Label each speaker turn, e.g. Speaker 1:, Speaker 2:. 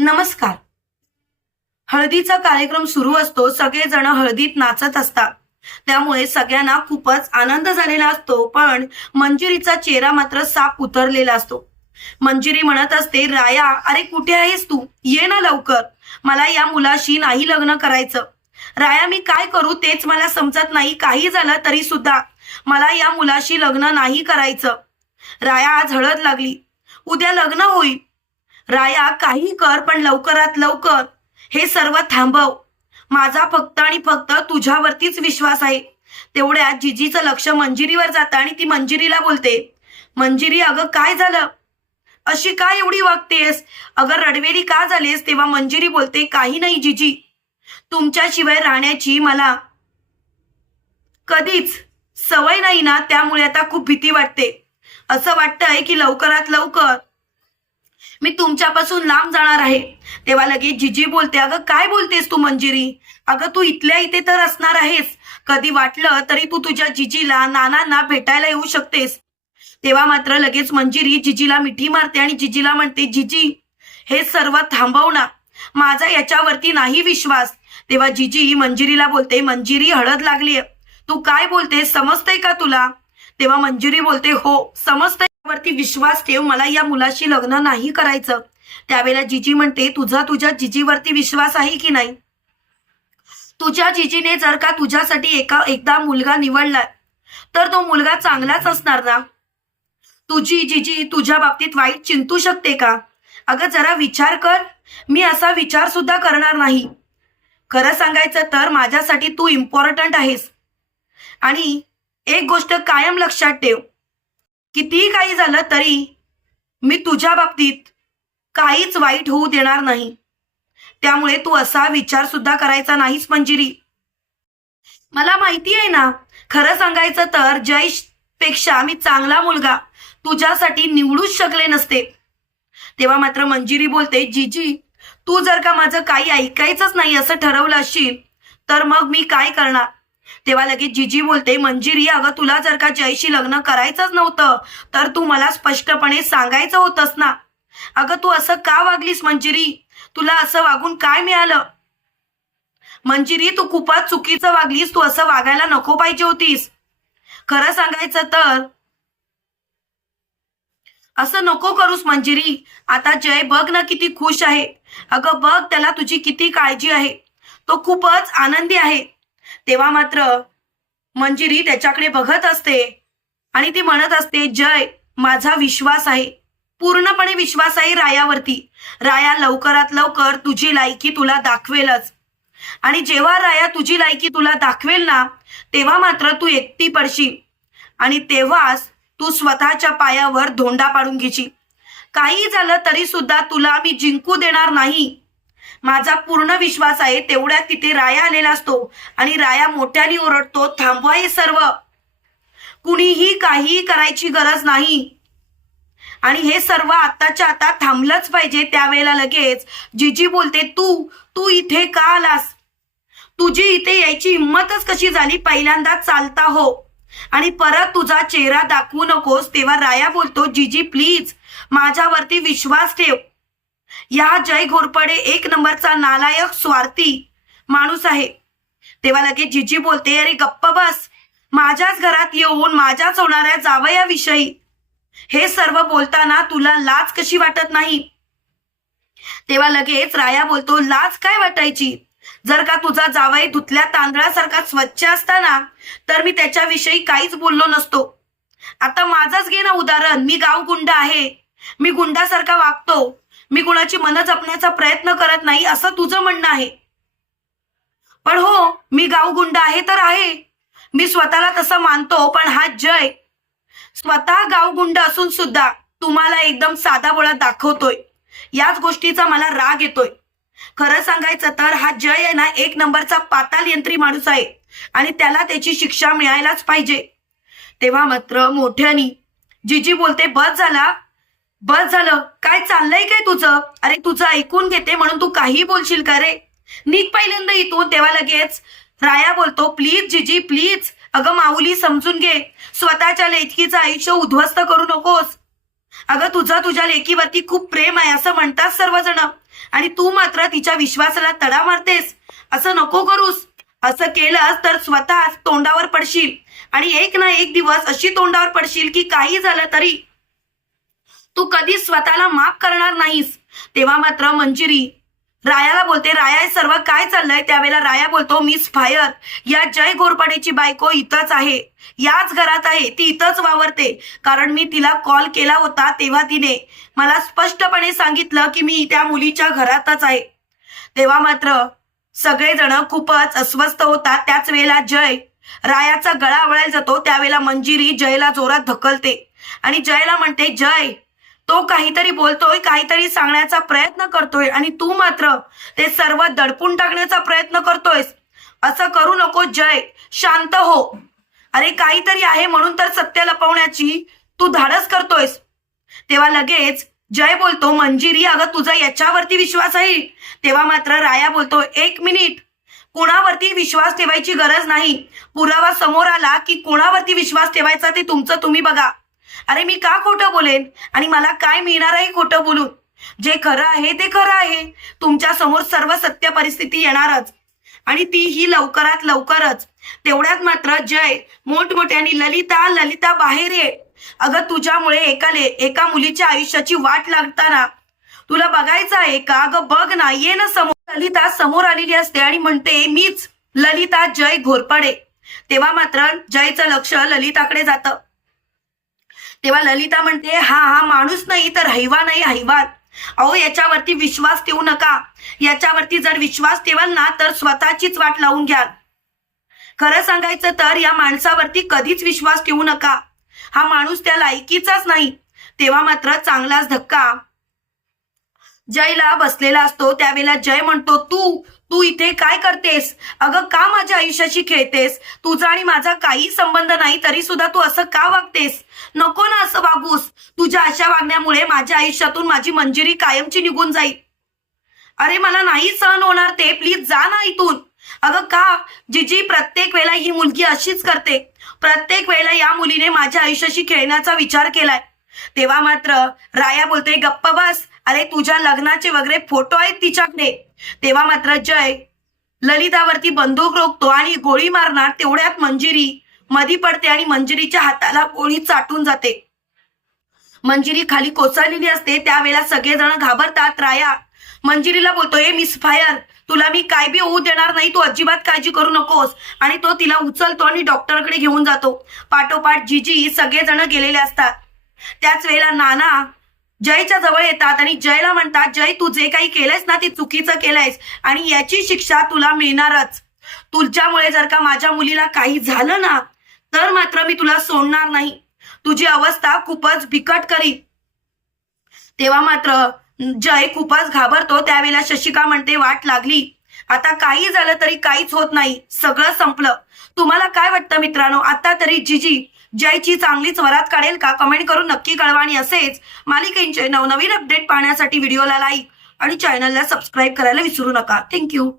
Speaker 1: नमस्कार. हळदीचा कार्यक्रम सुरू असतो सगळेजण हळदीत नाचत असतात. त्यामुळे सगळ्यांना खूपच आनंद झालेला असतो पण मंजिरीचा चेहरा मात्र साप उतरलेला असतो. मंजिरी म्हणत असते राया अरे कुठे आहेस तू? ये ना लवकर. मला या मुलाशी नाही लग्न करायचं. राया मी काय करू तेच मला समजत नाही काही झालं तरी सुद्धा. मला या मुलाशी लग्न नाही करायचं. राया आज हळद लागली. उद्या लग्न होईल. राया काही कर पण लवकरात लवकर हे सर्व थांबव. माझा फक्त आणि फक्त तुझ्यावरतीच विश्वास आहे. तेवढ्यात जिजीचं लक्ष मंजिरीवर जातं आणि ती मंजिरीला बोलते मंजिरी अगं काय झालं? अशी काय एवढी वागतेस? अगं रडवेली का झालीस? तेव्हा मंजिरी बोलते काही नाही जिजी. तुमच्याशिवाय राहण्याची मला कधीच सवय नाही ना त्यामुळे आता खूप भीती वाटते. असं वाटतंय की लवकरात लवकर मी तुमच्यापासून लांब जाणार आहे. तेव्हा लगेच जिजी बोलते अगं काय बोलतेस तू मंजिरी? अगं तू इथल्या इथे तर असणार आहेस. कधी वाटलं तरी तू तुझ्या जिजीला नानांना भेटायला येऊ शकतेस. तेव्हा मात्र लगेच मंजिरी जिजीला मिठी मारते आणि जिजीला म्हणते जिजी हे सर्व थांबव ना. माझा याच्यावरती नाही विश्वास. तेव्हा जिजी मंजिरीला बोलते मंजिरी हळद लागलीये. तू काय बोलते समजतंय का तुला? तेव्हा मंजुरी बोलते हो समजत वरती विश्वास ठेव मला या मुलाशी लग्न नाही करायचं. त्यावेळेला जिजी म्हणते तुझा तुझ्या जिजीवरती विश्वास आहे की नाही? तुझ्या जिजीने जर का तुझ्यासाठी एका एकदा मुलगा निवडला तर तो मुलगा चांगलाच असणार ना? तुझी जिजी तुझ्या बाबतीत वाईट चिंतू शकते का? अगं जरा विचार कर. मी असा विचार सुद्धा करणार नाही. खरं सांगायचं तर माझ्यासाठी तू इम्पॉर्टंट आहेस. आणि एक गोष्ट कायम लक्षात ठेव. कितीही काही झालं तरी मी तुझ्या बाबतीत काहीच वाईट होऊ देणार नाही. त्यामुळे तू असा विचार सुद्धा करायचा नाहीस मंजिरी. मला माहिती आहे ना खरं सांगायचं तर जयशपेक्षा मी चांगला मुलगा. तुझ्यासाठी निवडूच शकले नसते. तेव्हा मात्र मंजिरी बोलते जीजी तू जर का माझं काही ऐकायचंच नाही असं ठरवलं असशील तर मग मी काय करणार? तेव्हा लगेच जिजी बोलते मंजिरी अगं तुला जर का जयशी लग्न करायचंच नव्हतं तर तू मला स्पष्टपणे सांगायचं होतंस ना. अगं तू असं का वागलीस मंजिरी? तुला असं वागून काय मिळालं? मंजिरी तू खूपच चुकीचं वागलीस तू असं वागायला नको पाहिजे होतीस. खरं सांगायचं तर असं नको करूस मंजिरी. आता जय बघ ना किती खुश आहे. अगं बघ त्याला तुझी किती काळजी आहे. तो खूपच आनंदी आहे. तेव्हा मात्र मंजिरी त्याच्याकडे बघत असते आणि ती म्हणत असते जय माझा विश्वास आहे. पूर्णपणे विश्वास आहे रायावरती. राया लवकरात लवकर तुझी लायकी तुला दाखवेलच. आणि जेव्हा राया तुझी लायकी तुला दाखवेल ना तेव्हा मात्र तू एकटी पडशील. आणि तेव्हाच तू स्वतःच्या पायावर धोंडा पाडून घेशील काही झालं तरी सुद्धा तुला मी जिंकू देणार नाही. माझा पूर्ण विश्वास आहे तेवढ्यात तिथे राया आलेला असतो. आणि राया मोठ्याने ओरडतो थांबवा हे सर्व. कुणीही काहीही करायची गरज नाही. आणि हे सर्व आताच्या आता थांबलंच पाहिजे त्यावेळेला लगेच. जिजी बोलते तू तू इथे का आलास? तुझी इथे यायची हिंमतच कशी झाली? पहिल्यांदा चालता हो. आणि परत तुझा चेहरा दाखवू नकोस. तेव्हा राया बोलतो जिजी प्लीज माझ्यावरती विश्वास ठेव. या जय घोरपडे एक नंबरचा नालायक स्वार्थी माणूस आहे. तेव्हा लगेच जिजी बोलते अरे गप्प बस. माझ्याच घरात येऊन माझ्याच होणाऱ्या जावयाविषयी. हे सर्व बोलताना तुला लाज कशी वाटत नाही? तेव्हा लगेच राया बोलतो लाज काय वाटायची? जर का तुझा जावई धुतल्या तांदळासारखा स्वच्छ असताना तर मी त्याच्याविषयी काहीच बोललो नसतो. आता माझंच घे ना उदाहरण. मी गाव गुंड आहे. मी गुंडासारखा वागतो. मी कुणाची मन जपण्याचा प्रयत्न करत नाही असं तुझं म्हणणं आहे. पण हो मी गावगुंड आहे तर आहे. मी स्वतःला तसं मानतो पण हा जय स्वतः गावगुंड असून सुद्धा तुम्हाला एकदम साधा बोळा दाखवतोय. याच गोष्टीचा मला राग येतोय. खरं सांगायचं तर हा जय आहे ना एक नंबरचा पाताल यंत्री माणूस आहे. आणि त्याला त्याची शिक्षा मिळायलाच पाहिजे. तेव्हा मात्र मोठ्यानी जी जी बोलते बस झाला. बस झालं. काय चाललंय काय तुझं? अरे तुझं ऐकून घेते म्हणून तू काही बोलशील का रे? नीट पहिल्यांदा इथून तेव्हा लगेच. राया बोलतो प्लीज जिजी प्लीज. अगं माऊली समजून घे. स्वतःच्या लेखकीचं आयुष्य उद्ध्वस्त करू नकोस. अगं तुझं तुझ्या लेकीवरती खूप प्रेम आहे असं म्हणतात सर्वजण. आणि तू मात्र तिच्या विश्वासाला तडा मारतेस. असं नको करूस. असं केलंस तर स्वतःच तोंडावर पडशील. आणि एक ना एक दिवस अशी तोंडावर पडशील की काही झालं तरी तू कधी स्वतःला माफ करणार नाहीस. तेव्हा मात्र मंजिरी रायाला बोलते राया हे सर्व काय चाललंय? त्यावेळेला राया बोलतो मिस फायर या जय घोरपडेची बायको इथंच आहे. याच घरात आहे. ती इथंच वावरते. कारण मी तिला कॉल केला होता तेव्हा तिने मला स्पष्टपणे सांगितलं की मी त्या मुलीच्या घरातच आहे. तेव्हा मात्र सगळेजण खूपच अस्वस्थ होतात. त्याच वेळेला जय रायाचा गळा वळायला जातो. त्यावेळेला मंजिरी जयला जोरात धकलते आणि जयला म्हणते जय तो काहीतरी बोलतोय काहीतरी सांगण्याचा प्रयत्न करतोय आणि तू मात्र ते सर्व दडपून टाकण्याचा प्रयत्न करतोयस. असं करू नको जय. शांत हो. अरे काहीतरी आहे म्हणून तर सत्य लपवण्याची तू धाडस करतोयस. तेव्हा लगेच जय बोलतो मंजिरी अगं तुझा याच्यावरती विश्वास आहे. तेव्हा मात्र राया बोलतो एक मिनिट. कोणावरती विश्वास ठेवायची गरज नाही. पुरावा समोर आला की कोणावरती विश्वास ठेवायचा ते तुमचं तुम्ही बघा. अरे मी का खोटं बोलेन? आणि मला काय मिळणार आहे खोटं बोलून? जे खरं आहे ते खरं आहे. तुमच्यासमोर सर्व सत्य परिस्थिती येणारच. आणि ती ही लवकरात लवकरच. तेवढ्यात मात्र जय. मोठमोठ्याने ललिता ललिता बाहेर ये. अगं तुझ्यामुळे एकाले एका मुलीच्या आयुष्याची वाट लागताना. तुला बघायचं आहे का? अगं बघ ना ये ना समोर. ललिता समोर आलेली असते आणि म्हणते मीच. ललिता जय घोरपडे. तेव्हा मात्र जयचं लक्ष ललिताकडे जातं. तेव्हा ललिता म्हणते हा हा माणूस नाही तर हैवान नाही हैवान अहो याच्यावरती विश्वास ठेवू नका. याच्यावरती जर विश्वास ठेवाल ना तर स्वतःचीच वाट लावून घ्याल. खरं सांगायचं तर या माणसावरती कधीच विश्वास ठेवू नका. हा माणूस त्या लायकीचाच नाही. तेव्हा मात्र चांगलाच धक्का. जयला बसलेला असतो. त्यावेळेला जय म्हणतो तू तू इथे काय करतेस? अगं का माझ्या आयुष्याशी खेळतेस? तुझा आणि माझा काही संबंध नाही तरी सुद्धा तू असं का वागतेस? नको ना असं वागूस. तुझ्या अशा वागण्यामुळे माझ्या आयुष्यातून माझी मंजिरी कायमची निघून जाईल. अरे मला नाही सहन होणार ते. प्लीज जा ना इथून. अगं का? जिजी प्रत्येक वेळेला ही मुलगी अशीच करते. प्रत्येक वेळेला या मुलीने माझ्या आयुष्याशी खेळण्याचा विचार केलाय. तेव्हा मात्र राया बोलते गप्प बस. अरे तुझ्या लग्नाचे वगैरे फोटो आहेत तिच्याकडे. तेव्हा मात्र जय ललितावरती बंदूक रोखतो आणि गोळी मारणार तेवढ्यात मंजिरी. मधी पडते आणि मंजिरीच्या हाताला गोळी चाटून जाते. मंजिरी खाली कोसळलेली असते त्यावेळेला सगळेजण घाबरतात. राया मंजिरीला बोलतो ए मिस फायर तुला मी काय बी होऊ देणार नाही तू अजिबात काळजी करू नकोस. आणि तो तिला उचलतो आणि डॉक्टरकडे घेऊन जातो. पाठोपाठ जीजी सगळेजण गेलेले असतात. त्याच वेळेला नाना जयच्या जवळ येतात आणि जयला म्हणतात जय तू जे काही केलंयस ना ते चुकीचं केलंयस आणि याची शिक्षा तुला मिळणारच. तुझ्यामुळे जर का माझ्या मुलीला काही झालं ना तर मात्र मी तुला सोडणार नाही. तुझी अवस्था खूपच बिकट करी. तेव्हा मात्र जय खूपच घाबरतो. त्यावेळेला शशिका म्हणते वाट लागली. आता काही झालं तरी काहीच होत नाही. सगळं संपलं. तुम्हाला काय वाटतं मित्रांनो? आता तरी जिजी जयची चांगलीच वरात काढेल का? कमेंट करून नक्की कळवा आणि असेच मालिकेंचे नवनवीन अपडेट पाहण्यासाठी व्हिडिओला लाईक आणि चॅनलला सबस्क्राईब करायला विसरू नका. थँक्यू